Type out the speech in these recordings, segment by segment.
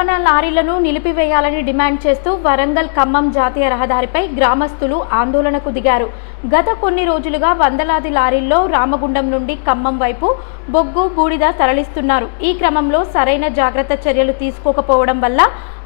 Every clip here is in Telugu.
రవాణా లారీలను నిలిపివేయాలని డిమాండ్ చేస్తూ వరంగల్ ఖమ్మం జాతీయ రహదారిపై గ్రామస్తులు ఆందోళనకు దిగారు. గత కొన్ని రోజులుగా వందలాది లారీల్లో రామగుండం నుండి ఖమ్మం వైపు బొగ్గు బూడిద తరలిస్తున్నారు. ఈ క్రమంలో సరైన జాగ్రత్త చర్యలు తీసుకోకపోవడం వల్ల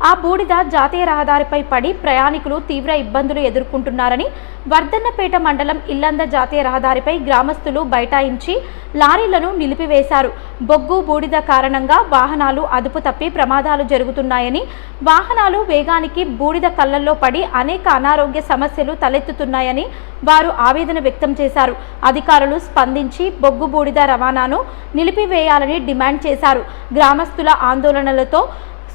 ఆ బూడిద జాతీయ రహదారిపై పడి ప్రయాణికులు తీవ్ర ఇబ్బందులు ఎదుర్కొంటున్నారని వర్ధన్నపేట మండలం ఇల్లంద జాతీయ రహదారిపై గ్రామస్తులు బైఠాయించి లారీలను నిలిపివేశారు. బొగ్గు బూడిద కారణంగా వాహనాలు అదుపు తప్పి ప్రమాదాలు జరుగుతున్నాయని, వాహనాలు వేగానికి బూడిద కళ్ళల్లో పడి అనేక అనారోగ్య సమస్యలు తలెత్తుతున్నాయని వారు ఆవేదన వ్యక్తం చేశారు. అధికారులు స్పందించి బొగ్గు బూడిద రవాణాను నిలిపివేయాలని డిమాండ్ చేశారు. గ్రామస్తుల ఆందోళనలతో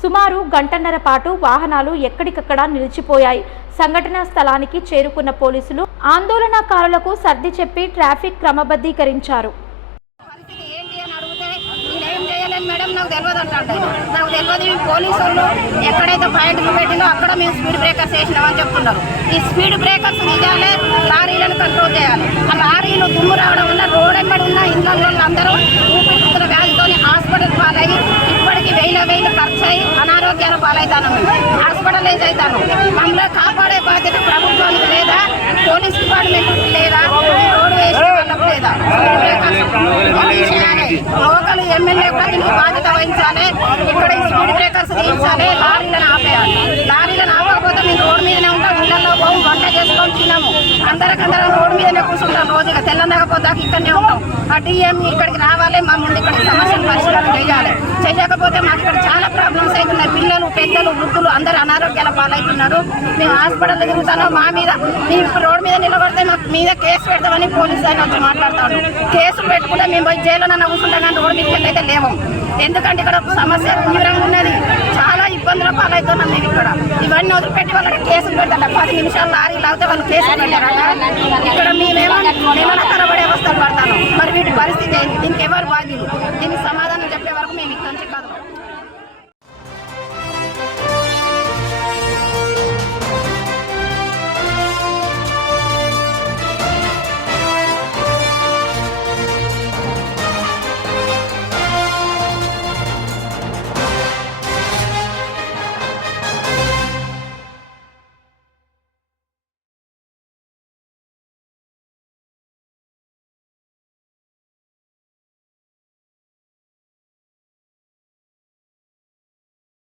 సుమారు గంటన్నర పాటు వాహనాలు ఎక్కడికక్కడ నిలిచిపోయాయి. సంఘటనా స్థలానికి చేరుకున్న పోలీసులు ఆందోళనకారులకు సర్ది చెప్పి ట్రాఫిక్ క్రమబద్ధీకరించారు. మేడం నాకు తెలియదు అంటాడు. నాకు తెలియదు పోలీసు వాళ్ళు ఎక్కడైతే పాయింట్లు పెట్టిందో అక్కడ మేము స్పీడ్ బ్రేకర్స్ వేసినామని చెప్తున్నారు. ఈ స్పీడ్ బ్రేకర్స్ తీయాలి, లారీలను కంట్రోల్ చేయాలి. ఆ లారీలు దుమ్ము రావడం వల్ల రోడ్ ఎంబడి ఉన్న ఇళ్ళల్లో అందరూ ఊపిరితిత్తుల వ్యాధితో హాస్పిటల్ పాలయ్యి ఇప్పటికీ వేలు ఖర్చు అయ్యి అనారోగ్యాల పాలవుతాను. హాస్పిటలైజ్ అవుతాను. మమ్మల్ని కాపాడే బాధ్యత ప్రభుత్వానికి లేదా, పోలీస్ డిపార్ట్మెంట్ లేదా, రోడ్ వేసిన వాళ్ళకు లేదా, లోకల్ ఎమ్మెల్యే కూడా దీనికి బాధ్యత వహించాలి. ఇక్కడ స్పీడ్ బ్రేకర్స్ తీయించాలి, లారీలను ఆపేయాలి. లారీలను ఆపకపోతే మేము రోడ్డు మీదనే ఉంటాం, ఇళ్లలో పోము, వంట చేసుకొని తినము, అందరికందరం రోడ్డు మీదనే కూర్చుంటాం. రోజుగా తెల్లందాకపోతే ఇక్కడనే ఉంటాం. ఆ డిఎం ఇక్కడికి రావాలి, మా ముందు ఇక్కడ సమస్యలు పరిష్కారం చేయాలి. చేయకపోతే మాకు ఇక్కడ చాలా ప్రాబ్లమ్స్ అవుతున్నాయి. పిల్లలు, పెద్దలు, వృద్ధులు అందరూ అనారోగ్యాల పాలవుతున్నారు. మేము హాస్పిటల్ తిరుగుతాను. మా మీద మేము ఇప్పుడు రోడ్డు మీద నిలబడితే మాకు మీద కేసు పెడతామని పోలీసు ఆయన వచ్చి మాట్లాడతాడు. కేసులు పెట్టుకుంటే మేము పోయి జైల్లో కూర్చుంటాం కానీ రోడ్డు మీదకి అయితే లేవు. ఎందుకంటే ఇక్కడ సమస్య తీవ్రంగా ఉన్నది. చాలా ఇబ్బందుల పాలవుతున్నాం మేము ఇక్కడ. ఇవన్నీ వదిలిపెట్టి వాళ్ళకి కేసులు పెడతారు. 10 నిమిషాలు లారీలు అవుతే వాళ్ళు కేసులు పెట్టారట. ఇక్కడ మేమేమన్నా తరబడే అవస్థలు పడతాను. మరి వీటి పరిస్థితి ఏంటి? దీనికి ఎవరు బాధ్యులు? దీనికి సమాధానం చెప్పే వరకు మేము ఇక్కడ